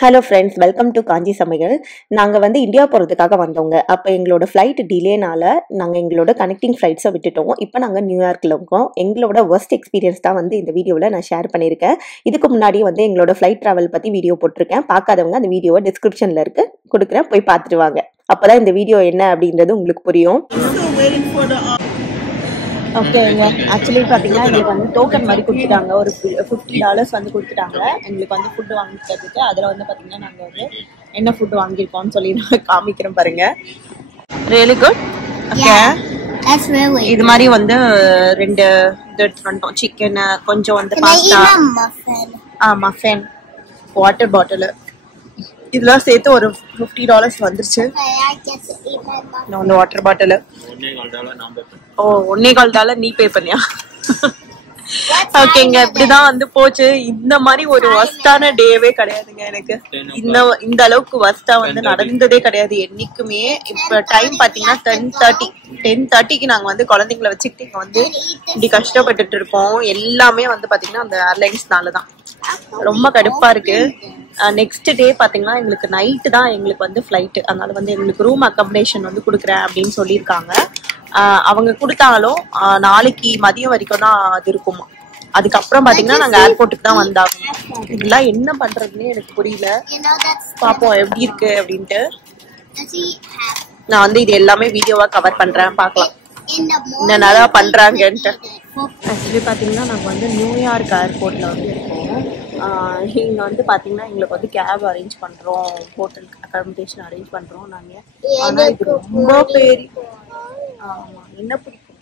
Hello friends, welcome to காஞ்சி சமையல். நாங்கள் வந்து இந்தியா போகிறதுக்காக வந்தோங்க. அப்போ எங்களோட ஃப்ளைட் டிலேனால நாங்கள் எங்களோட கனெக்டிங் ஃப்ளைட்ஸை விட்டுட்டோம். இப்போ நாங்கள் நியூயார்க்கில் இருக்கோம். எங்களோட ஒர்ஸ்ட் எக்ஸ்பீரியன்ஸ் தான் வந்து இந்த வீடியோவில் நான் ஷேர் பண்ணியிருக்கேன். இதுக்கு முன்னாடி வந்து எங்களோட ஃப்ளைட் ட்ராவல் பற்றி வீடியோ போட்டிருக்கேன். பார்க்காதவங்க அந்த வீடியோவை டிஸ்கிரிப்ஷனில் கொடுக்குறேன், போய் பார்த்துட்டு வாங்க. அப்போ தான் இந்த வீடியோ என்ன அப்படின்றது உங்களுக்கு புரியும். ஓகேங்க, ஆக்சுவலி பார்த்தீங்கன்னா எங்களுக்கு வந்து டோக்கன் மாதிரி கொடுத்துட்டாங்க. ஒரு $50 வந்து கொடுத்துட்டாங்க எங்களுக்கு வந்து ஃபுட்டு வாங்கிக்கிறதுக்கு. அதில் வந்து பார்த்தீங்கன்னா நாங்கள் வந்து என்ன ஃபுட்டு வாங்கியிருக்கோம்னு சொல்லி நான் காமிக்கிறேன் பாருங்க. Really good. ஓகே, இது மாதிரி வந்து 2 இது எடுத்துட்டோம். சிக்கன், கொஞ்சம் வந்து பாஸ்தா, மஃபின், வாட்டர் பாட்டில், இதெல்லாம் சேர்த்து ஒரு $50 வந்துருச்சு. இந்த வாட்டர் பாட்டில் $1.25 நீ பே பண்ணியா? ஓகேங்க, இப்படிதான் வந்து போச்சு. இந்த மாதிரி ஒரு வஸ்டான டேவே கிடையாதுங்க எனக்கு. இந்த அளவுக்கு வஸ்டா வந்து நடந்ததே கிடையாது என்னைக்குமே. இப்ப டைம் பாத்தீங்கன்னா 10:30க்கு நாங்க வந்து குழந்தைங்களை வச்சுக்கிட்டு இங்க வந்து இப்படி கஷ்டப்பட்டுட்டு இருக்கோம். எல்லாமே வந்து பாத்தீங்கன்னா அந்த ஏர்லைன்ஸ்னாலதான். ரொம்ப கடுப்பா இருக்கு. நெக்ஸ்ட் டே பாத்தீங்கன்னா எங்களுக்கு நைட்டு தான் எங்களுக்கு வந்து ஃபிளைட். அதனால வந்து எங்களுக்கு ரூம் அக்கமடேஷன் வந்து கொடுக்குறேன் அப்படின்னு சொல்லியிருக்காங்க. அவங்க கொடுத்தாலும் நாளைக்கு மதியம் வரைக்கும் தான் அது இருக்குமா. அதுக்கப்புறம் பாத்தீங்கன்னா நாங்க ஏர்போர்ட்டுக்கு தான் வந்தாகணும். இதெல்லாம் என்ன பண்றதுன்னே எனக்கு புரியல. பாப்போம் எப்படி இருக்கு அப்படின்ட்டு. நான் வந்து இது எல்லாமே வீடியோவா கவர் பண்றேன், பாக்கலாம் என்னென்ன பண்றாங்கன்ட்டு. ஆக்சுவலி பாத்தீங்கன்னா நாங்க வந்து நியூயார்க் ஏர்போர்ட்ல வந்து இருக்கோம். இங்க வந்து பாத்தீங்கன்னா எங்களுக்கு வந்து கேப் அரேஞ்ச் பண்றோம், ஹோட்டல் அகாமடேஷன் அரேஞ்ச் பண்றோம் நாங்க. ஆனா இது ரொம்ப பெரிய, ஆமா, என்ன பிடிக்கும்,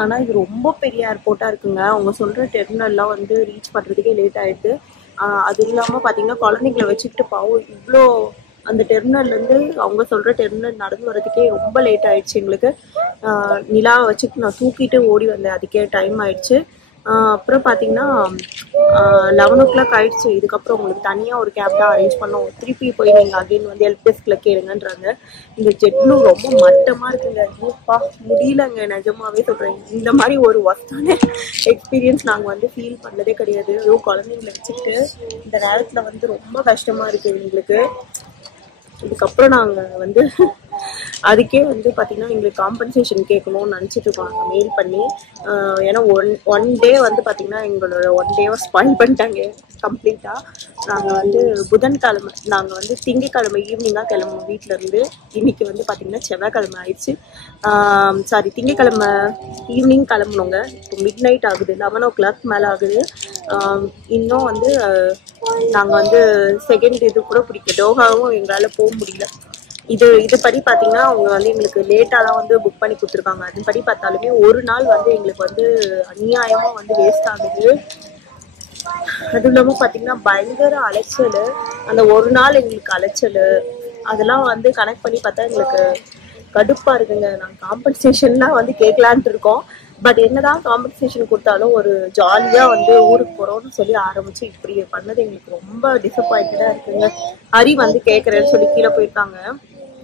ஆனா இது ரொம்ப பெரிய ஏர்போர்ட்டா இருக்குங்க. அவங்க சொல்ற டெர்மினல்லாம் வந்து ரீச் பண்றதுக்கே லேட் ஆயிடுது. அது இல்லாம பாத்தீங்கன்னா குழந்தைங்களை வச்சுக்கிட்டு பாவம் இவ்வளோ அந்த டெர்மினல்ல இருந்து அவங்க சொல்ற டெர்மினல் நடந்து வரதுக்கே ரொம்ப லேட் ஆயிடுச்சு எங்களுக்கு. நிலாவை வச்சுட்டு நான் தூக்கிட்டு ஓடி வந்தேன், அதுக்கே டைம் ஆயிடுச்சு. அப்புறம் பாத்தீங்கன்னா 11 o'clock ஆயிடுச்சு. இதுக்கப்புறம் உங்களுக்கு தனியா ஒரு கேப் தான் அரேஞ்ச் பண்ணோம். திருப்பி போய் நீங்க அகைன் வந்து ஹெல்ப் டெஸ்க்ல கேளுங்கன்றாங்க. இந்த ஜெட்ப்ளூ ரொம்ப மட்டமா இருக்குங்க. முடியலங்க, நிஜமாவே சொல்றேன். இந்த மாதிரி ஒரு ஒர்ஸ்டான எக்ஸ்பீரியன்ஸ் நாங்க வந்து ஃபீல் பண்ணதே கிடையாது. அதுவும் குழந்தைங்களை வச்சுக்கிட்டு இந்த நேரத்துல வந்து ரொம்ப கஷ்டமா இருக்கு எங்களுக்கு. இதுக்கப்புறம் நாங்க வந்து அதுக்கே வந்து பாத்தீங்கன்னா எங்களுக்கு காம்பன்சேஷன் கேட்கணும்னு நினைச்சிட்டு இருக்காங்க மெயில் பண்ணி. ஏன்னா ஒன் டே வந்து பாத்தீங்கன்னா எங்களோட 1 டேவை ஸ்பாயில் பண்ணிட்டாங்க கம்ப்ளீட்டா. நாங்க வந்து புதன்கிழமை, நாங்க வந்து திங்கக்கிழமை ஈவினிங் தான் கிளம்புவோம் வீட்டுல இருந்து. இன்னைக்கு வந்து பாத்தீங்கன்னா செவ்வாய்க்கிழமை ஆயிடுச்சு. சாரி, திங்கக்கிழமை ஈவினிங் கிளம்பணுங்க. இப்போ மிட் நைட் ஆகுது, 11 o'clock மேல ஆகுது. இன்னும் வந்து நாங்க வந்து செகண்ட் இது கூட பிடிக்கும், டோஹாவும் எங்களால போக முடியல. இது படி பாத்தீங்கன்னா அவங்க வந்து எங்களுக்கு லேட்டா தான் வந்து புக் பண்ணி கொடுத்துருக்காங்க. அதுபடி பார்த்தாலுமே ஒரு நாள் வந்து எங்களுக்கு வந்து அநியாயமா வந்து வேஸ்ட் ஆகுது. அது இல்லாம பாத்தீங்கன்னா பயங்கர அலைச்சல். அந்த ஒரு நாள் எங்களுக்கு அலைச்சல் அதெல்லாம் வந்து கனெக்ட் பண்ணி பார்த்தா எங்களுக்கு கடுப்பா இருக்குங்க. நாங்க காம்பன்சேஷன்லாம் வந்து கேட்கலான்ட்டு இருக்கோம். பட் என்னதான் காம்பன்சேஷன் கொடுத்தாலும் ஒரு ஜாலியா வந்து ஊருக்கு போறோம்னு சொல்லி ஆரம்பிச்சு இப்படி பண்ணது எங்களுக்கு ரொம்ப டிசப்பாயிண்டடா இருக்குங்க. ஹரி வந்து கேட்கறேன்னு சொல்லி கீழே போயிருக்காங்க.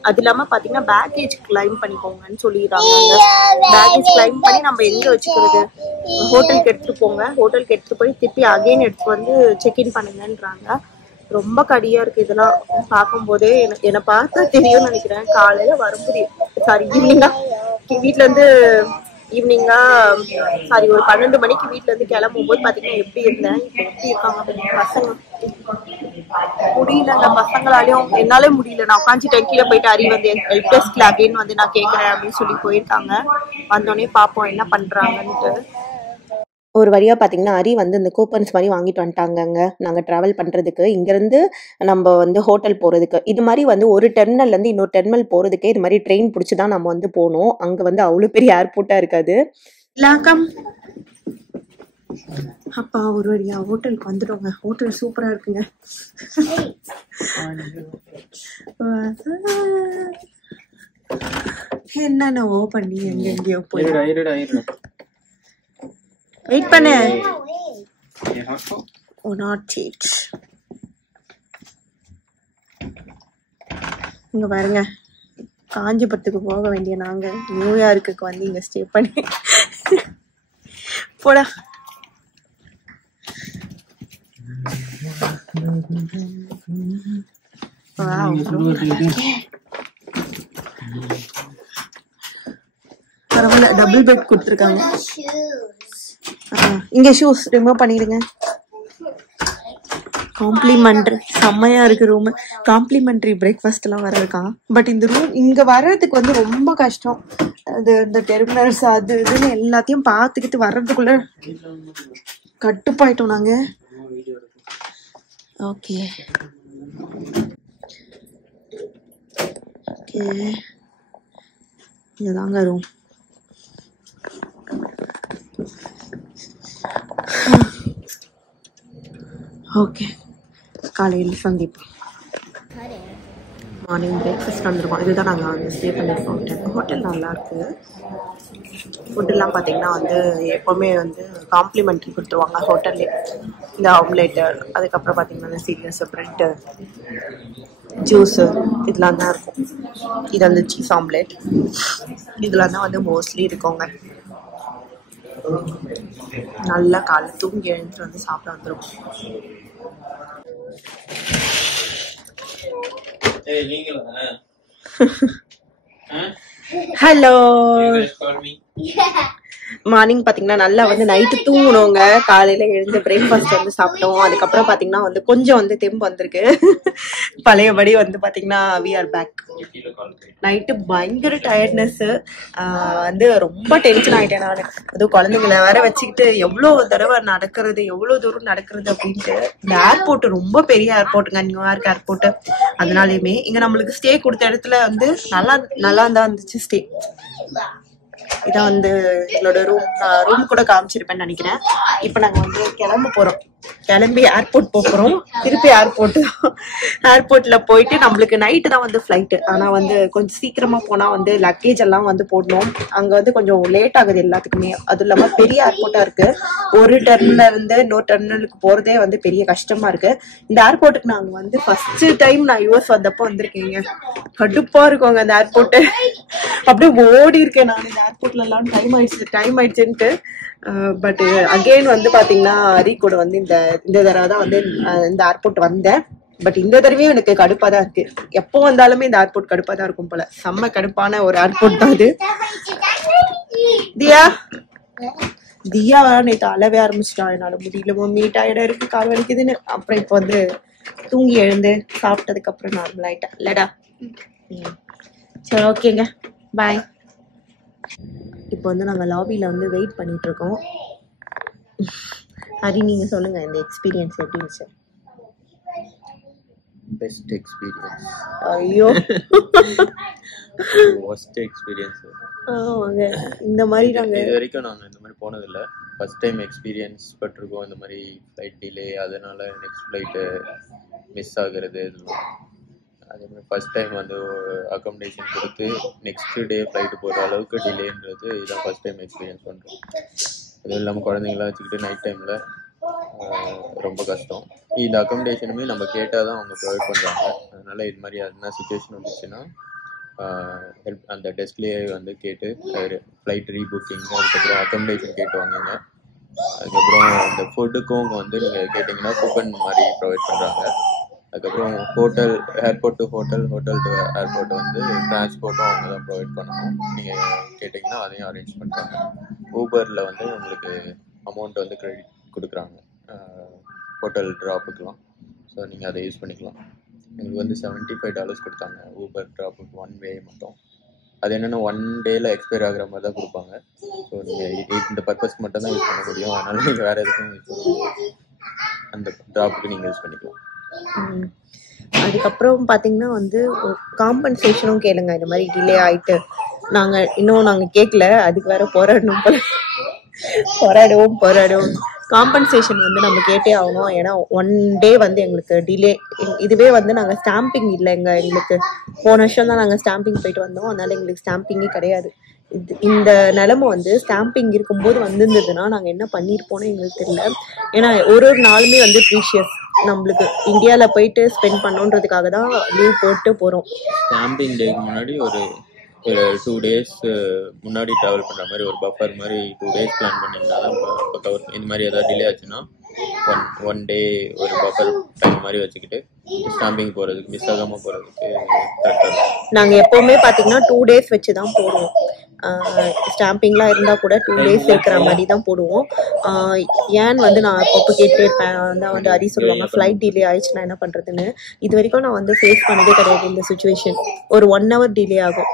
அது இல்லாம பாத்தீங்கன்னா பேக்கேஜ் கிளைம் பண்ணிக்கோங்கன்னு சொல்லிடுறாங்க. பேக்கேஜ் கிளைம் பண்ணி நம்ம எங்க வச்சுக்கிறது, ஹோட்டலுக்கு எடுத்துட்டு போங்க, ஹோட்டலுக்கு எடுத்துட்டு போய் திருப்பி அகைன் எடுத்துட்டு வந்து செக்இன் பண்ணுங்கன்றாங்க. ரொம்ப கடியா இருக்கு இதெல்லாம் பார்க்கும் போதே. என்னை பார்த்தா தெரியும்னு நினைக்கிறேன். காலையில வர முடியும், சாரி ஈவினிங்கா வீட்டுல இருந்து ஒரு 12 மணிக்கு வீட்டுல இருந்து கிளம்பும் போது பாத்தீங்கன்னா எப்படி இருந்தேன், இப்ப எப்படி இருக்காங்க பசங்க. முடியலங்க, பசங்களாலையும் என்னாலே முடியல. நான் உட்காந்துட்டேன். கீழே போயிட்டு அரி வந்து ஹெல்ப் டெஸ்க்ல அகைன் வந்து நான் கேட்கறேன் அப்படின்னு சொல்லி போயிருக்காங்க. வந்தோடனே பார்ப்போம் என்ன பண்றாங்கன்ட்டு. ஒரு வழியாக பார்த்தீங்கன்னா அரி வந்து இந்த கூப்பன்ஸ் மாதிரி வாங்கிட்டு வந்துட்டாங்கங்க. நாங்கள் ட்ராவல் பண்ணுறதுக்கு இங்கேருந்து நம்ம வந்து ஹோட்டல் போகிறதுக்கு. இது மாதிரி வந்து ஒரு டெர்மினல்லேருந்து இன்னொரு டெர்மினல் போகிறதுக்கே இது மாதிரி ட்ரெயின் பிடிச்சி தான் நம்ம வந்து போகணும். அங்கே வந்து அவ்வளோ பெரிய ஏர்போர்ட்டாக இருக்காது. அப்பா ஒரு வழியா ஹோட்டலுக்கு வந்துட்டோங்க. ஹோட்டல் சூப்பரா இருக்குங்க. என்னென்னவோ பண்ணி எங்கெங்கயோ போய் வெயிட் பண்ணு. இங்க பாருங்க, காஞ்சிபுரத்துக்கு போக வேண்டிய நாங்க நியூயார்க்குக்கு வந்து இங்க ஸ்டே பண்ணி போடா. பரவாயில்ல, டபுள் பெட் கொடுத்துருக்காங்க. இங்க ஷூஸ் ரிமூவ் பண்ணிடுங்க. காம்ப்ளிமெண்ட்ரி செம்மையா இருக்கு ரூம். காம்ப்ளிமெண்ட்ரி பிரேக்ஃபாஸ்ட் எல்லாம் வர இருக்கான். பட் இந்த ரூம் இங்க வர்றதுக்கு வந்து ரொம்ப கஷ்டம். அது இந்த டெர்மினல்ஸ் அது இதுன்னு எல்லாத்தையும் பார்த்துக்கிட்டு வர்றதுக்குள்ள கட்டுப்பாயிட்டோம் நாங்க. ஓகே ஓகே, இதுதாங்க ரூம். ஓகே, காலையில் சந்திப்போம். மார்னிங் பிரேக்ஃபாஸ்ட் வந்துருக்கோம். இதுதான் நாங்கள் வந்து ஸ்டே பண்ணியிருக்கோம். ஹோட்டல் நல்லாயிருக்கு. ஃபுட்டெல்லாம் பார்த்தீங்கன்னா வந்து எப்போவுமே வந்து காம்ப்ளிமெண்ட்ரி கொடுத்துருவாங்க ஹோட்டல்லே. இந்த ஆம்லேட்டு, அதுக்கப்புறம் பார்த்தீங்கன்னா சீரியஸ் ப்ரெட்டு, ஜூஸு இதெல்லாம் தான் இருக்கும். இது வந்து சீஸ் ஆம்லேட் இதெல்லாம் தான் வந்து மோஸ்ட்லி இருக்கோங்க. நல்லா காலை தூங்கி எழுந்துட்டு வந்து சாப்பிட வந்துடும். ஹலோ, மார்னிங் பார்த்தீங்கன்னா நல்லா வந்து நைட்டு தூங்கணுங்க. காலையில எழுந்து பிரேக்ஃபாஸ்ட் வந்து சாப்பிட்டோம். அதுக்கப்புறம் பார்த்தீங்கன்னா வந்து கொஞ்சம் வந்து தெம்பு வந்திருக்கு. பழையபடி வந்து பார்த்தீங்கன்னா வி ஆர் பேக். நைட்டு பயங்கர டயர்ட்னஸ். வந்து ரொம்ப டென்ஷன் ஆகிட்டேன் நான். அதுவும் குழந்தைங்களை வேற வச்சுக்கிட்டு எவ்வளோ தடவை நடக்கிறது, எவ்வளோ தூரம் நடக்கிறது அப்படின்ட்டு. இந்த ஏர்போர்ட் ரொம்ப பெரிய ஏர்போர்ட்டுங்க, நியூயார்க் ஏர்போர்ட். அதனாலயுமே இங்க நம்மளுக்கு ஸ்டே கொடுத்த இடத்துல வந்து நல்லா தான் இருந்துச்சு ஸ்டே. இதான் வந்து எங்களோட ரூம் கூட காமிச்சிருப்பேன்னு நினைக்கிறேன். இப்போ நாங்கள் வந்து கிளம்ப போறோம். கிளம்பி ஏர்போர்ட் போகிறோம். திருப்பி ஏர்போர்ட்ல போயிட்டு நம்மளுக்கு நைட்டு தான் வந்து ஃப்ளைட்டு. ஆனால் வந்து கொஞ்சம் சீக்கிரமா போனா வந்து லக்கேஜ் எல்லாம் வந்து போடணும். அங்க வந்து கொஞ்சம் லேட் ஆகுது எல்லாத்துக்குமே. அது இல்லாம பெரிய ஏர்போர்ட்டா இருக்கு. ஒரு டெர்மினல்ல இருந்து இன்னொரு டெர்மினலுக்கு போறதே வந்து பெரிய கஷ்டமா இருக்கு. இந்த ஏர்போர்ட்டுக்கு நாங்க வந்து ஃபர்ஸ்ட் டைம் நான் யூஎஸ் வந்தப்போ வந்திருக்கேங்க. கடுப்பா இருக்குங்க அந்த ஏர்போர்ட். அப்படியே ஓடி இருக்கேன் நான் இந்த ஏர்போர்ட்ல எல்லாம். டைம் ஆயிடுச்சுன்ட்டு. பட் அகெயின் வந்து பாத்தீங்கன்னா அரி கூட வந்து இந்த தடவை தான் வந்து இந்த ஏர்போர்ட் வந்தேன். பட் இந்த தடவையும் எனக்கு கடுப்பா தான் இருக்கு. எப்போ வந்தாலுமே இந்த ஏர்போர்ட் கடுப்பா தான் இருக்கும் போல. செம்ம கடுப்பான ஒரு ஏர்போர்ட் தான் அது. தியா நேற்று அழவே ஆரம்பிச்சிட்டா. என்னால முடியல மம்மி, டயர்டா இருக்கு, கால் வலிக்குதுன்னு. அப்புறம் இப்போ வந்து தூங்கி எழுந்து சாப்பிட்டதுக்கு அப்புறம் நார்மல் ஆயிட்டேன் இல்லடா. சரி ஓகேங்க, பாய். இப்போ வந்து நாங்கள் லாபியில் வந்து வெயிட் பண்ணிட்டு இருக்கோம். ஹரி, நீங்க சொல்லுங்க இந்த எக்ஸ்பீரியன்ஸ் எப்படி இருந்துச்சு? Best experience. ஐயோ, ஒஸ்ட் எக்ஸ்பீரியன்ஸ். ஆமாங்க, இந்த மாதிரி நாங்கள் இது வரைக்கும் நாங்கள் இந்த மாதிரி போனதில்லை. ஃபர்ஸ்ட் டைம் எக்ஸ்பீரியன்ஸ் பட்டிருக்கோம். இந்த மாதிரி ஃப்ளைட் டிலே, அதனால நெக்ஸ்ட் ஃப்ளைட்டு மிஸ் ஆகுறது இதெல்லாம். அதே மாதிரி ஃபர்ஸ்ட் டைம் வந்து அக்காமடேஷன் கொடுத்து நெக்ஸ்ட் டே ஃப்ளைட்டு போகிற அளவுக்கு டிலேன்றது இதுதான் ஃபர்ஸ்ட் டைம் எக்ஸ்பீரியன்ஸ் பண்ணுறோம். அதுவும் இல்லாமல் குழந்தைங்களாம் வச்சுக்கிட்டு நைட் டைமில் ரொம்ப கஷ்டம். இந்த அக்காமடேஷனுமே நம்ம கேட்டால் தான் அவங்க ப்ரொவைட் பண்ணுறாங்க. அதனால் இது மாதிரி எதுனா சுச்சுவேஷன் வந்துச்சுன்னா ஹெல்ப் அந்த டெஸ்க்லேயே வந்து கேட்டு ஃப்ளைட் ரீபுக்கிங், அதுக்கப்புறம் அக்காமடேஷன் கேட்டு வாங்குங்க. அதுக்கப்புறம் இந்த ஃபுட்டுக்கும் வந்து நீங்கள் கேட்டிங்கன்னா கூப்பன் மாதிரி ப்ரொவைட் பண்ணுறாங்க. அதுக்கப்புறம் hotel, airport to hotel, hotel to airport வந்து டிரான்ஸ்போர்ட்டும் அவங்க தான் ப்ரொவைட் பண்ணணும். நீங்கள் கேட்டிங்கன்னா அதையும் அரேஞ்ச் பண்ணுறாங்க. ஊபரில் வந்து உங்களுக்கு அமௌண்ட் வந்து கிரெடிட் கொடுக்குறாங்க ஹோட்டல் ட்ராப்புக்கெலாம். ஸோ நீங்கள் அதை யூஸ் பண்ணிக்கலாம். எங்களுக்கு வந்து $75 கொடுத்தாங்க ஊபர் ட்ராப்புக்கு 1 வே மட்டும். அது என்னென்னா 1 டேயில் எக்ஸ்பயர் ஆகிற மாதிரி தான் கொடுப்பாங்க. ஸோ நீங்கள் இந்த பர்பஸ்க்கு மட்டும் தான் யூஸ் பண்ண முடியும். அதனால் நீங்கள் வேறு எதுக்கும் யூஸ் பண்ண முடியும். அந்த ட்ராப்புக்கு நீங்கள் யூஸ் பண்ணிக்கலாம். அதுக்கப்புறம் பார்த்தீங்கன்னா வந்து காம்பன்சேஷனும் கேளுங்க. இந்த மாதிரி டிலே ஆயிட்டு நாங்கள் கேட்கல. அதுக்கு வேற போராடுவோம். காம்பன்சேஷன் வந்து நம்ம கேட்டே ஆகணும். ஏன்னா 1 டே வந்து எங்களுக்கு டிலே. இதுவே வந்து நாங்கள் ஸ்டாம்பிங் இல்லைங்க. எங்களுக்கு போன வருஷம் தான் நாங்கள் ஸ்டாம்பிங் போயிட்டு வந்தோம். அதனால எங்களுக்கு ஸ்டாம்பிங்கே கிடையாது. இந்த நிலைமை வந்து ஸ்டாம்பிங் இருக்கும்போது வந்திருந்ததுன்னா நாங்கள் என்ன பண்ணியிருப்போன்னு எங்களுக்கு தெரியல. ஏன்னா ஒரு நாளுமே வந்து ப்ரீஷியஸ். நம்மளுக்கு இந்தியாவில் போயிட்டு ஸ்பெண்ட் பண்ணோன்றதுக்காக தான் லீவ் போட்டு போகிறோம். ஸ்டாம்பிங் டேக்கு முன்னாடி ஒரு 2 days முன்னாடி ட்ராவல் பண்ணுற மாதிரி ஒரு பஃபர் மாதிரி 2 days பிளான் பண்ணிங்கன்னா தான் கவர். இந்த மாதிரி ஏதாவது டிலே ஆச்சுன்னா ஒன் டே ஒரு பஃபர் டைம் மாதிரி வச்சுக்கிட்டு ஸ்டாம்பிங் போகிறதுக்கு மிஸ் ஆகாமல் போகிறதுக்கு கரெக்டாக இருக்கும். நாங்கள் எப்போவுமே பார்த்தீங்கன்னா 2 days வச்சு தான் போடுவோம். ஸ்டாம்பிங்லாம் இருந்தால் கூட 2 days இருக்கிற மாதிரி தான் போடுவோம். ஏன்னு வந்து நான் அப்பப்போ கேட்டே இருப்பேன். வந்து அரி சொல்லுவாங்க ஃப்ளைட் டிலே ஆயிடுச்சுன்னா என்ன பண்ணுறதுன்னு. இது வரைக்கும் நான் வந்து ஃபேஸ் பண்ணதே கிடையாது இந்த சுச்சுவேஷன். ஒரு 1 hour டிலே ஆகும்,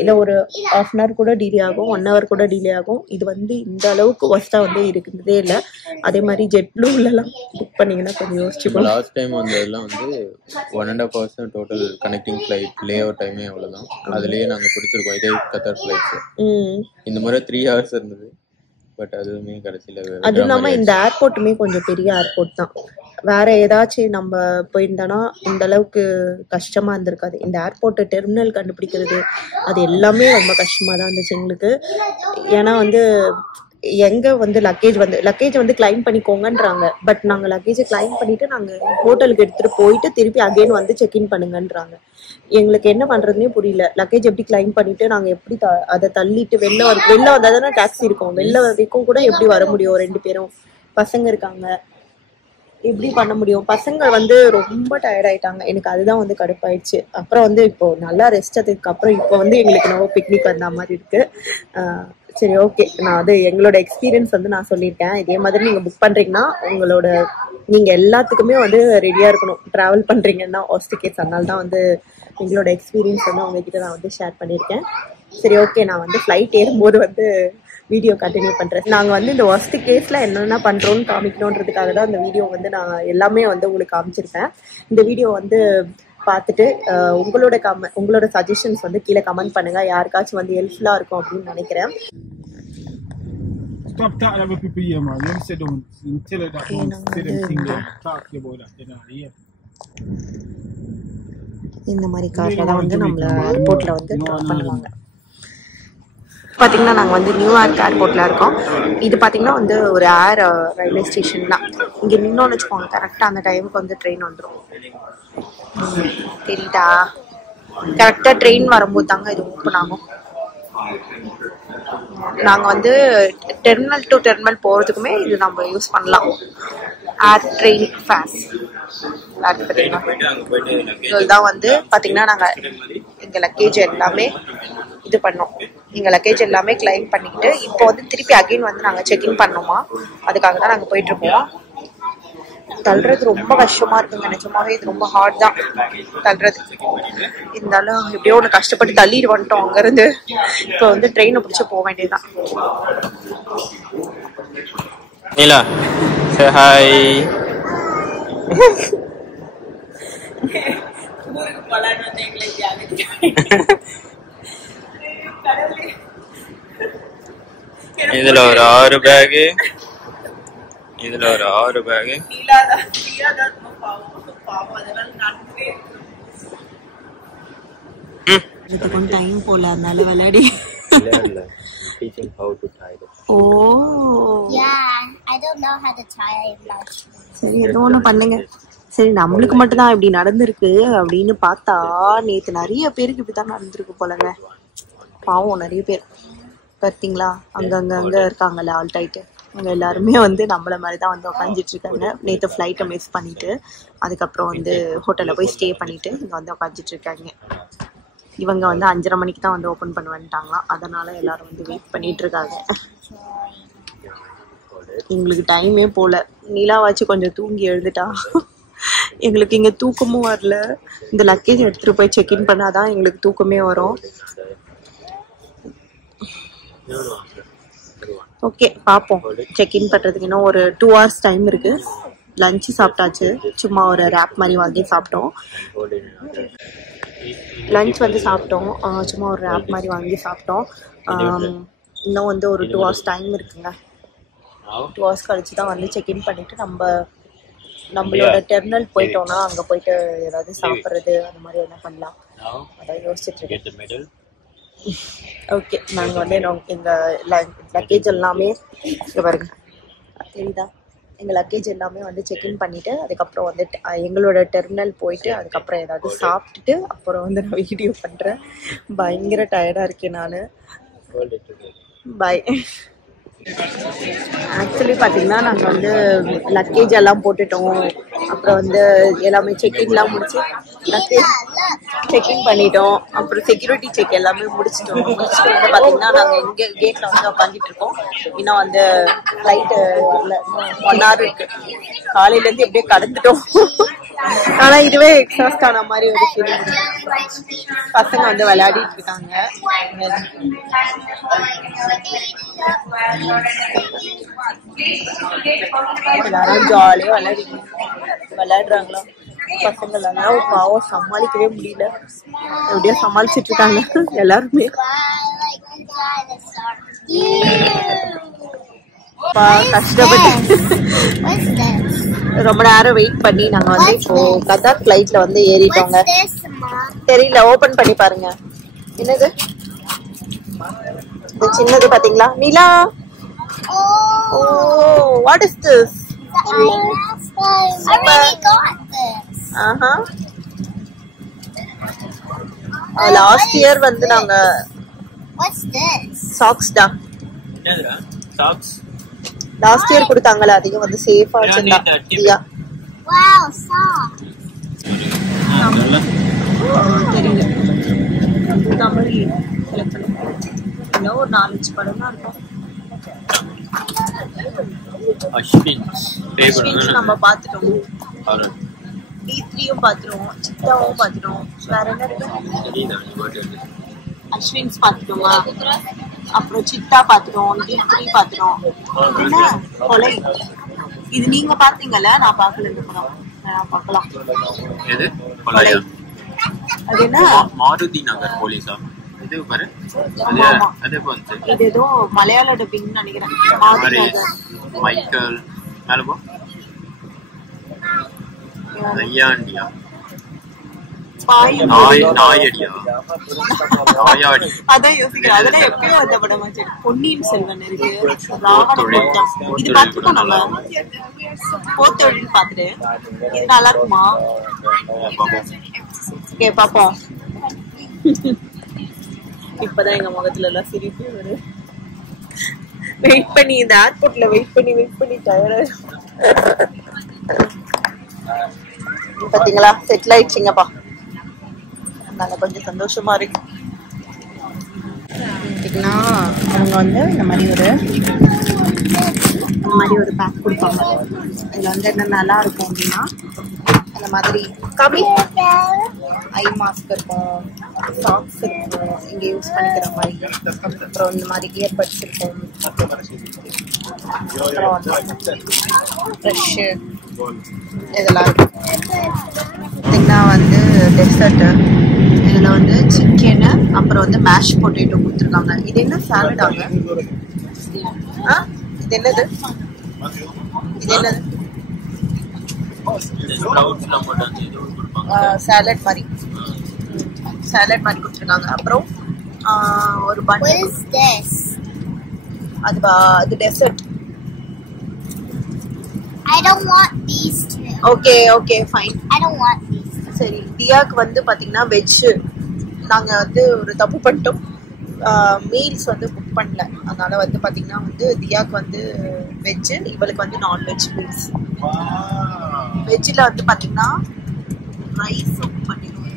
இல்லை ஒரு 1/2 hour கூட டிலே ஆகும், 1 hour கூட டிலே ஆகும். இது வந்து இந்த அளவுக்கு ஒஸ்ட்டாக வந்து இருக்கிறதே இல்லை. அதே மாதிரி ஜெட் ப்ளூலலாம் புக் பண்ணிங்கன்னா கொஞ்சம் யோசிச்சுக்கோ. லாஸ்ட் டைம் வந்ததெல்லாம் வந்து 1.5 hours total connecting flight lay out டைமே அவ்வளோதான். அதுலேயே நாங்கள் பிடிச்சிருக்கோம் இதே கத்தார் ஃப்ளைட்ஸ். இந்த முறை 3 hours இருந்தது, பட் அதுவுமே கடைசியில். அதுவும் இல்லாமல் இந்த ஏர்போர்ட்டுமே கொஞ்சம் பெரிய ஏர்போர்ட் தான். வேற ஏதாச்சும் நம்ம போயிருந்தோன்னா இந்த அளவுக்கு கஷ்டமா இருந்திருக்காது. இந்த ஏர்போர்ட் டெர்மினல் கண்டுபிடிக்கிறது அது எல்லாமே ரொம்ப கஷ்டமா தான் இருந்துச்சு எங்களுக்கு. ஏன்னா வந்து எங்க வந்து லக்கேஜ் வந்து கிளைம் பண்ணிக்கோங்கன்றாங்க. பட் நாங்கள் லக்கேஜை கிளைம் பண்ணிட்டு நாங்கள் ஹோட்டலுக்கு எடுத்துட்டு போயிட்டு திருப்பி அகைன் வந்து செக்இன் பண்ணுங்கன்றாங்க. எங்களுக்கு என்ன பண்றதுன்னே புரியல. லக்கேஜ் எப்படி கிளைம் பண்ணிட்டு நாங்கள் எப்படி அதை தள்ளிட்டு வெளில வந்தால் தானே டாக்ஸி இருக்கும். வெளில வரைக்கும் கூட எப்படி வர முடியும்? 2 பேரும் பசங்க இருக்காங்க, எப்படி பண்ண முடியும்? பசங்க வந்து ரொம்ப டயர்ட் ஆயிட்டாங்க. எனக்கு அதுதான் வந்து கடுப்பாயிடுச்சு. அப்புறம் வந்து இப்போ நல்லா ரெஸ்ட் அதுக்கு அப்புறம் இப்போ வந்து எங்களுக்கு நம்ம பிக்னிக் வந்த மாதிரி இருக்கு. சரி, ஓகே. நான் அது எங்களோட எக்ஸ்பீரியன்ஸ் வந்து நான் சொல்லியிருக்கேன். இதே மாதிரி நீங்கள் புக் பண்ணுறீங்கன்னா நீங்கள் எல்லாத்துக்குமே வந்து ரெடியாக இருக்கணும். ட்ராவல் பண்ணுறீங்கன்னா ஒஸ்ட் கேஸ். அதனால தான் வந்து எங்களோட எக்ஸ்பீரியன்ஸ் வந்து உங்ககிட்ட நான் வந்து ஷேர் பண்ணியிருக்கேன். சரி, ஓகே. நான் வந்து ஃப்ளைட் ஏறும்போது வந்து வீடியோ கண்டினியூ பண்ணுறேன். நாங்கள் வந்து இந்த ஒஸ்ட் கேஸில் என்னென்ன பண்ணுறோன்னு காமிக்கணுன்றதுக்காக தான் இந்த வீடியோ வந்து நான் எல்லாமே வந்து உங்களுக்கு காமிச்சிருப்பேன். இந்த வீடியோ வந்து பார்த்துட்டு உங்களோட சஜஷன்ஸ் வந்து கீழே கமெண்ட் பண்ணுங்க. யாருக்காச்சும் வந்து ஹெல்ப்ஃபுல்லாக இருக்கும் அப்படின்னு நினைக்கிறேன். Stop talking about people here, man. Let me say don't tell her that. Don't say them things there. Talk to you about that. They're not here. இந்த மாதிரி காரில் தான் வந்து நம்மளை ஏர்போர்ட்டில் வந்து ட்ராப் பண்ணுவாங்க. பார்த்தீங்கன்னா நாங்கள் வந்து நியூயார்க் ஏர்போர்ட்டில் இருக்கோம். இது பார்த்தீங்கன்னா வந்து ஒரு ரயில்வே ஸ்டேஷன் தான். இங்கே நின்னோன்னு வச்சுக்கோங்க, கரெக்டாக அந்த டைமுக்கு வந்து ட்ரெயின் வந்துடும். தெரியுதா? கரெக்டாக ட்ரெயின் வரும்போது தாங்க இது ஓப்பன் ஆகும். நாங்கள் வந்து டெர்மினல் டு டெர்மினல் போகிறதுக்குமே இது நம்ம யூஸ் பண்ணலாம். ஏர் ட்ரெயின் ஃபேஸ் இதுதான் வந்து பார்த்தீங்கன்னா நாங்கள் எங்கள் லக்கேஜ் எல்லாமே இது பண்ணோம். எங்கள் லக்கேஜ் எல்லாமே கிளைம் பண்ணிக்கிட்டு இப்போ வந்து திருப்பி அகைன் வந்து நாங்கள் செக்இன் பண்ணோமா, அதுக்காக தான் நாங்கள் போயிட்டுருக்கோம். தள்ளுறது ரொம்ப கஷ்டமா இருக்குங்க. நிஜமாவே இது ரொம்ப ஹார்ட் தான் தள்ளுறது. இருந்தாலும் எப்படியோ ஒன்று கஷ்டப்பட்டு தள்ளிட்டு வந்துட்டோம் அங்கேருந்து. இப்போ வந்து ட்ரெயினை பிடிச்சி போக வேண்டியதுதான். நீலா சே ஹாய். இதுல ஒரு 6 பேகு, இதுல ஒரு 6 பேகு. இதுக்கு டைம் போல அதனால விளையாடி. Teaching how to tie it. Yeah, I don't know how to tie it much. சரி, ஏதோ ஒன்று பண்ணுங்க. சரி, நம்மளுக்கு மட்டும் தான் இப்படி நடந்திருக்கு அப்படின்னு பார்த்தா நேற்று நிறைய பேருக்கு இப்படிதான் நடந்திருக்கு போலங்க. பாவம் நிறைய பேர் பார்த்தீங்களா, அங்க இருக்காங்கல்ல ஆல்டாயிட்டு. அவங்க எல்லாருமே வந்து நம்மள மாதிரி தான் வந்து உட்காந்துட்டு இருக்காங்க. நேற்று ஃப்ளைட்டை மிஸ் பண்ணிட்டு அதுக்கப்புறம் வந்து ஹோட்டலில் போய் ஸ்டே பண்ணிட்டு இங்கே வந்து உட்காந்துட்டு இருக்காங்க. இவங்க வந்து 5:30 மணிக்கு தான் வந்து ஓப்பன் பண்ண வந்துட்டாங்களாம். அதனால எல்லாரும் வந்து வெயிட் பண்ணிட்டு இருக்காங்க. எங்களுக்கு டைமே போல. நிலாவாச்சு கொஞ்சம் தூங்கி எழுதுட்டா. எங்களுக்கு இங்கே தூக்கமும் வரல. இந்த லக்கேஜ் எடுத்துட்டு போய் செக்இன் பண்ணாதான் எங்களுக்கு தூக்கமே வரும். ஓகே, பார்ப்போம். செக்இன் பண்ணுறதுக்கு இன்னும் ஒரு 2 hours டைம் இருக்கு. லஞ்சு சாப்பிட்டாச்சு. சும்மா ஒரு ரேப் மாதிரி வாங்கி சாப்பிட்டோம். லஞ்ச் வந்து சாப்பிட்டோம். சும்மா ஒரு ரேப் மாதிரி வாங்கி சாப்பிட்டோம். இன்னும் வந்து ஒரு 2 hours டைம் இருக்குங்க. 2 hours கழிச்சு தான் வந்து செக்இன் பண்ணிவிட்டு நம்மளோட டெர்மினல் போயிட்டோம்னா அங்கே போயிட்டு ஏதாவது சாப்பிட்றது அந்த மாதிரி என்ன பண்ணலாம் அதான் யோசிச்சுட்டு இருக்கேன். ஓகே, நாங்கள் வந்து எங்கள் லக்கேஜ் எல்லாமே இங்கே பாருங்க தெரியுதா, எங்கள் லக்கேஜ் எல்லாமே வந்து செக்இன் பண்ணிவிட்டு அதுக்கப்புறம் வந்து எங்களோட டெர்மினல் போயிட்டு அதுக்கப்புறம் ஏதாவது சாப்பிட்டுட்டு அப்புறம் வந்து நான் வீடியோ பண்ணுறேன். பயங்கர டயர்டாக இருக்கேன் நான். பாய். ஆக்சுவலி பார்த்தீங்கன்னா நாங்கள் வந்து லக்கேஜ் எல்லாம் போட்டுட்டோம். அப்புறம் வந்து எல்லாமே செக்கிங்லாம் முடிச்சு லக்கேஜ் செக்கிங் பண்ணிட்டோம். அப்புறம் செக்யூரிட்டி செக் எல்லாமே முடிச்சிட்டு வந்து பார்த்தீங்கன்னா நாங்கள் எங்கே கேட்டில் வந்து உட்காந்துட்டு இருக்கோம். இன்னும் வந்து ஃப்ளைட்டு வரல, 1 hour இருக்கு. காலையிலேருந்து எப்படியே கடந்துட்டோம். ஆனால் இதுவே எக்ஸாஸ்ட் ஆன மாதிரி ஒரு ஃபீலிங். பசங்க வந்து விளையாடிட்டு இருக்காங்க. எல்லாரும் ஜாலியா விளையாடுறாங்களா பசங்க எல்லாம். பாவம் சமாளிக்கவே முடியல, எப்படியா சமாளிச்சிட்டு இருக்காங்க எல்லாருமே. கஷ்டப்பட்டு ரொம்ப நேரம் வெயிட் பண்ணி நாங்க வந்து இப்போ கத்தார் ஃபிளைட்ல வந்து ஏறிட்டோங்க. தெரியல, ஓபன் பண்ணி பாருங்க. என்னது இந்த சின்னது பாத்தீங்களா Nila? Oh, what is this? Last year வந்து நாங்க சாக்ஸ் தான் சாக்ஸ் லாஸ்ட் இயர் கொடுத்தாங்கல, அதிகம் வந்து சேஃபா வச்சிருந்தா. தெரியல, தமிழ் இன்னும் ஒரு 4-5 படம் தான் இருக்கும். நம்ம பாத்துட்டோம், D3யும் பாத்துட்டோம், சித்தாவும் பாத்துட்டோம். வேற என்ன இருக்கு? அஸ்வின்ஸ் பாத்துட்டோமா? அப்புறம் சித்தா பாத்துட்டோம், D3 பாத்துட்டோம். என்ன கொலை இது நீங்க பாத்தீங்கல்ல, நான் பாக்கல. இந்த படம் நான் பாக்கலாம். எது கொலை? அது என்ன? மாருதி நகர் போலீஸா? இது பாரு, அது வந்து இது ஏதோ மலையாள டப்பிங் நினைக்கிறேன். மாருதி நகர் மைக்கேல் மேலபோ நையாண்டியா நாயடியா நாயாடி. அதான் யோசிக்கிறேன், அதெல்லாம் எப்பயோ வந்த படம். பொன்னியின் செல்வன் இருக்கு, இது பாத்துட்டோம் நம்ம. போத்தொழில் பாத்துட்டு இது நல்லா இருக்குமா? ஓகே பாப்போம். இப்பதான் எங்க முகத்துல எல்லாம் சிரிப்பு வருது. வெயிட் பண்ணி இந்த ஏர்போர்ட்ல வெயிட் பண்ணி டயர்டா பாத்தீங்களா, செட்டில் ஆயிடுச்சுங்கப்பா. அதனால கொஞ்சம் சந்தோஷமா இருக்கு. பார்த்தீங்கன்னா அவங்க வந்து இந்த மாதிரி ஒரு பேக் கொடுப்பாங்க. இதில் வந்து என்ன நல்லா இருக்கும் அப்படின்னா, அந்த மாதிரி ஐ மாஸ்க் இருக்கும், சாக்ஸ் இருக்கும், இங்கே யூஸ் பண்ணிக்கிற மாதிரி. அப்புறம் இந்த மாதிரி இயர்பட்ஸ் இருக்கும், ப்ரஷ்ஷு இதெல்லாம் இருக்கும். பார்த்தீங்கன்னா வந்து டெசர்ட்டு, இதில் வந்து சிக்கனு, அப்புறம் வந்து மேஷ் பொட்டேட்டோ கொடுத்துருக்காங்க. இது என்ன சாலட் ஆகுது? இது என்னது? சாலட் மாதிரி கொடுத்துருக்காங்க. அப்புறம் ஒரு அது dessert. I don't want these two. Okay, fine. I don't want these. சரி, தியாக்கு வந்து பாத்தீங்கன்னா வெஜ். நாங்க வந்து ஒரு தப்பு பண்ணிட்டோம், மீல்ஸ் வந்து புக் பண்ணல. அதனால வந்து பாத்தீங்கன்னா வந்து தியாக்கு வந்து வெஜ், இவளுக்கு வந்து நான்வெஜ் மீல்ஸ். வெஜ்ல வந்து பாத்தீங்கன்னா ரைஸ் பண்ணிடுவோம்.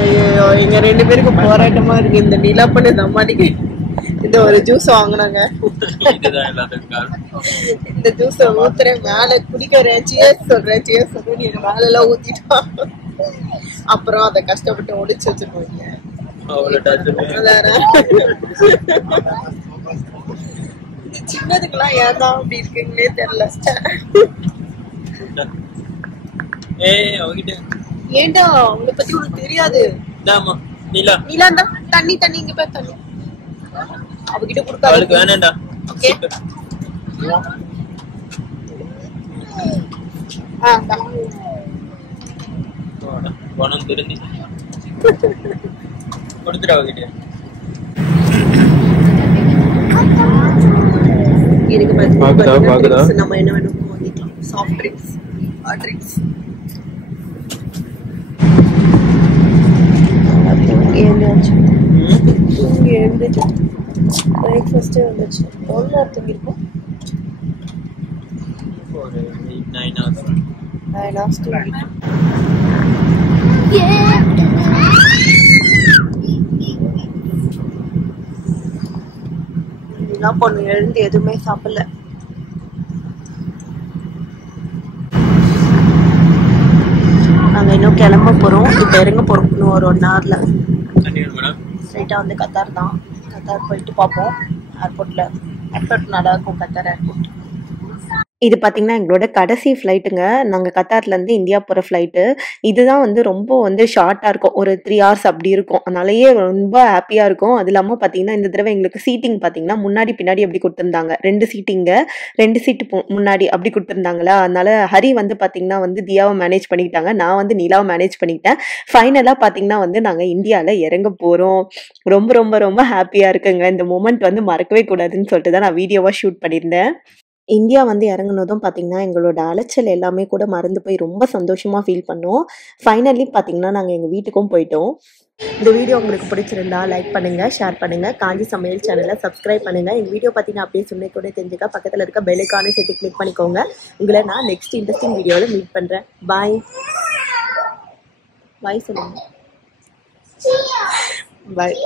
ஐயோ, எங்க 2 பேருக்கு போராட்டமா இருக்கு. இந்த நிலா பண்ணு நம்மாடிக்கு இந்த ஒரு ஜூஸ் வாங்கினாங்க. இந்த ஜூஸ ஊத்துறேன், மேல குடிக்கிறேன், சியர்ஸ் சொல்றேன் நீ மேல எல்லாம் ஊத்திட்டான். அப்புறம் அதை கஷ்டப்பட்டு ஒளிச்சு வச்சுருவாங்க. சின்னதுக்கெல்லாம் ஏன்தான் அப்படி இருக்குங்களே தெரியல. ஏண்டா அவங்கள பத்தி உனக்கு தெரியாது? நீலா தண்ணி இங்க போய் தண்ணி அவகிட்ட கொடுக்காது. வேணாண்டா. ஓகே, பணம் திருந்தி கொடுத்துட்டு அவகிட்ட இருக்கு. நம்ம என்ன வேணும் வாங்கிக்கலாம். Soft drinks, hot drinks. தூங்கி எழுந்துச்சு. பிரேக்ஃபாஸ்ட்டே வந்துச்சு. எவ்வளோ நேரம் தூங்கியிருக்கோம்? ஒரு 8-9 hours. 9 hours தூங்கிட்டோம். இதெல்லாம் பொண்ணு எழுந்து எதுவுமே சாப்பிடல. நாங்கள் இன்னும் கிளம்ப போகிறோம். இப்போ இறங்க போகிறோம் இன்னும் ஒரு 1 hourல. ஸ்ட்ரைட்டாக வந்து கத்தார் தான். கத்தார் போயிட்டு பார்ப்போம். ஏர்போர்ட் நல்லா இருக்கும் கத்தார் ஏர்போர்ட். இது பார்த்தீங்கன்னா எங்களோட கடைசி ஃப்ளைட்டுங்க. நாங்கள் கத்தார்லேருந்து இந்தியா போகிற ஃப்ளைட்டு. இதுதான் வந்து ரொம்ப வந்து ஷார்ட்டாக இருக்கும். ஒரு 3 hours அப்படி இருக்கும். அதனாலயே ரொம்ப ஹாப்பியாக இருக்கும். அது இல்லாமல் பார்த்தீங்கன்னா இந்த தடவை எங்களுக்கு சீட்டிங் பார்த்தீங்கன்னா முன்னாடி பின்னாடி அப்படி கொடுத்துருந்தாங்க. 2 சீட்டிங்க, 2 சீட்டு முன்னாடி அப்படி கொடுத்துருந்தாங்களா. அதனால ஹரி வந்து பார்த்தீங்கன்னா வந்து தியாவை மேனேஜ் பண்ணிக்கிட்டாங்க. நான் வந்து நிலாவை மேனேஜ் பண்ணிக்கிட்டேன். ஃபைனலாக பார்த்தீங்கன்னா வந்து நாங்கள் இந்தியாவில் இறங்க போகிறோம். ரொம்ப ரொம்ப ரொம்ப ஹாப்பியாக இருக்குங்க. இந்த மூமெண்ட் வந்து மறக்கவே கூடாதுன்னு சொல்லிட்டு தான் நான் வீடியோவாக ஷூட் பண்ணியிருந்தேன். இந்தியா வந்து இறங்குனதும் பார்த்தீங்கன்னா எங்களோட அலைச்சல் எல்லாமே கூட மறந்து போய் ரொம்ப சந்தோஷமாக ஃபீல் பண்ணோம். ஃபைனலி பார்த்தீங்கன்னா நாங்கள் எங்கள் வீட்டுக்கும் போயிட்டோம். இந்த வீடியோ உங்களுக்கு பிடிச்சிருந்தா லைக் பண்ணுங்கள், ஷேர் பண்ணுங்கள், காஞ்சி சமையல் சேனலை சப்ஸ்கிரைப் பண்ணுங்கள். இந்த வீடியோ பற்றி நான் அப்படியே சொன்ன கூட தெரிஞ்சுக்க பக்கத்தில் இருக்க பெல் ஐகானை சேர்த்து கிளிக் பண்ணிக்கோங்க. உங்களை நான் நெக்ஸ்ட் இன்ட்ரெஸ்டிங் வீடியோவில் மீட் பண்ணுறேன். பாய் பாய் சொல்லுங்கள். பாய்.